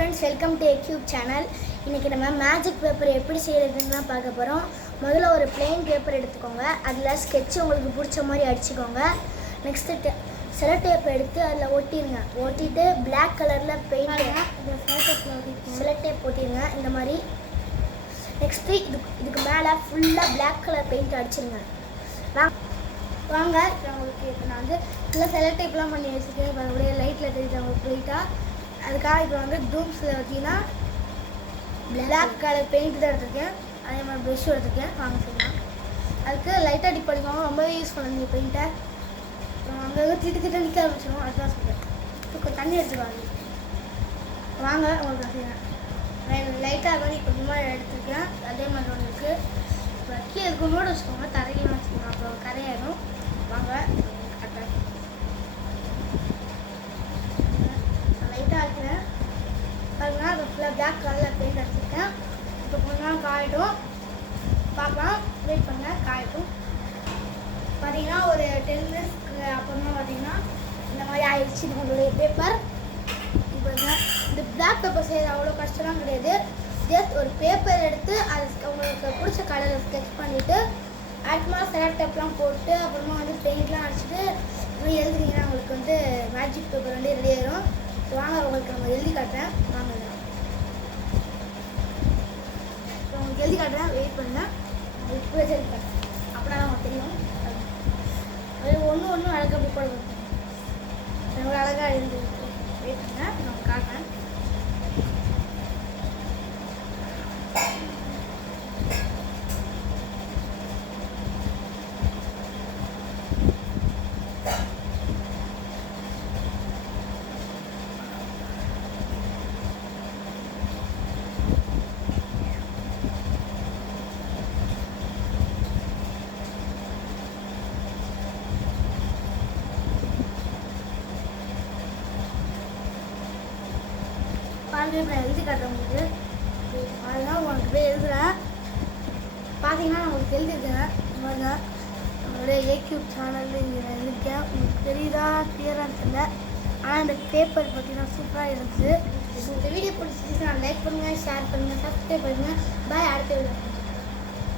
Friends, welcome to YouTube channel. இன்றைக்கி நம்ம magic paper எப்படி செய்கிறதுன்னு தான் பார்க்க போகிறோம். முதல்ல ஒரு பிளெயின் பேப்பர் எடுத்துக்கோங்க. அதில் ஸ்கெட்ச் உங்களுக்கு பிடிச்ச மாதிரி அடிச்சுக்கோங்க. நெக்ஸ்ட்டு செலோ டேப் எடுத்து அதில் ஒட்டிடுங்க. ஒட்டிட்டு பிளாக் கலரில் பெயிண்ட் செலோ டேப் ஒட்டிடுங்க இந்த மாதிரி. நெக்ஸ்ட்டு இதுக்கு மேலே ஃபுல்லாக பிளாக் கலர் பெயிண்ட் அடிச்சிருங்க. வாங்க உங்களுக்கு இப்போ நான் வந்து ஃபுல்லாக செலோ டேப்லாம் பண்ணி வச்சுருக்கேன். இப்போ அப்படியே லைட்டில் தெரியுது உங்களுக்கு லைட்டாக. அதுக்காக இப்போ வந்து டூம்ஸில் பார்த்தீங்கன்னா பிளாக் கலர் பெயிண்ட் தான் எடுத்துருக்கேன். அதே மாதிரி ப்ரெஷ்ஷும் எடுத்துருக்கேன். வாங்க சொல்லலாம். அதுக்கு லைட்டாக டிப் பண்ணிக்கோங்க. ரொம்பவே யூஸ் பண்ணுங்க பெயிண்ட்டை. அங்கே திட்டு நிற்க ஆரம்பிச்சிடும். அதுதான் சொல்கிறேன். இப்போ கொஞ்சம் தண்ணி எடுத்துக்குவாங்க. வாங்க உங்களுக்கு நான் செய்வேன். லைட்டாக மாதிரி கொஞ்சமாக எடுத்துருக்கேன். அதே மாதிரி ஒன்று இருக்குது. இப்போ கீழே இருக்கும்போது வச்சுக்கோங்க. தரையெல்லாம் வச்சுக்கோங்க. அப்புறம் கரையாயிடும். வாங்க கரெக்டாக லைட்டாக இருக்கிறேன் பாருங்கன்னா. இப்போ ஃபுல்லாக பிளாக் கலரில் பெயிண்ட் அடிச்சிருக்கேன். இப்போ கொஞ்ச நாள் காயிடும். பார்க்கலாம், வெயிட் பண்ணுங்க. காயிட்டும். பார்த்தீங்கன்னா ஒரு 10 மினிட்ஸ்க்கு அப்புறமா பார்த்தீங்கன்னா இந்த மாதிரி ஆயிடுச்சு நம்மளுடைய பேப்பர். இப்போ இந்த பிளாக் பேப்பர் செய்கிறது அவ்வளோ கஷ்டம்லாம் கிடையாது. ஜஸ்ட் ஒரு பேப்பர் எடுத்து அது உங்களுக்கு பிடிச்ச கலரில் ஸ்கெட்ச் பண்ணிவிட்டு அதுக்கு செலோ டேப்லாம் போட்டு அப்புறமா வந்து பெயிண்ட்லாம் அடிச்சுட்டு எழுதுனீங்கன்னா உங்களுக்கு வந்து மேஜிக் பேப்பர் வந்து ரெடி ஆயிடும். வாங்க உங்களுக்கு நம்ம எழுதி காட்டுறேன். வாங்க உங்களுக்கு எழுதி காட்டுறேன். வெயிட் பண்ணுங்க. இப்போ எழுதி காட்டுறேன். அப்படின்னா நமக்கு தெரியும். அது ஒன்று அழகாக அப்படி போட எவ்வளோ அழகாக எழுதி வெயிட் பண்ணுங்க. நான் காட்டுறேன். பாருங்க, இப்போ நான் எழுதி காட்டுறேன் உங்களுக்கு. அதுதான் உங்களுக்கு போய் எழுதுகிறேன். பார்த்தீங்கன்னா நான் உங்களுக்கு எழுதிருக்கேன். பாருங்க, நம்மளுடைய யூடியூப் சேனல் இங்கே நான் எழுதியிருக்கேன். உங்களுக்கு தெரியுதா கிளியராக தெரியல. ஆனால் இந்த பேப்பர் பார்த்தீங்கன்னா சூப்பராக இருந்துச்சு. இந்த வீடியோ பிடிச்சிருந்துச்சுன்னா லைக் பண்ணுங்கள், ஷேர் பண்ணுங்கள், சப்ஸ்கிரைப் பண்ணுங்கள். பாய். அடுத்த வீடியோ.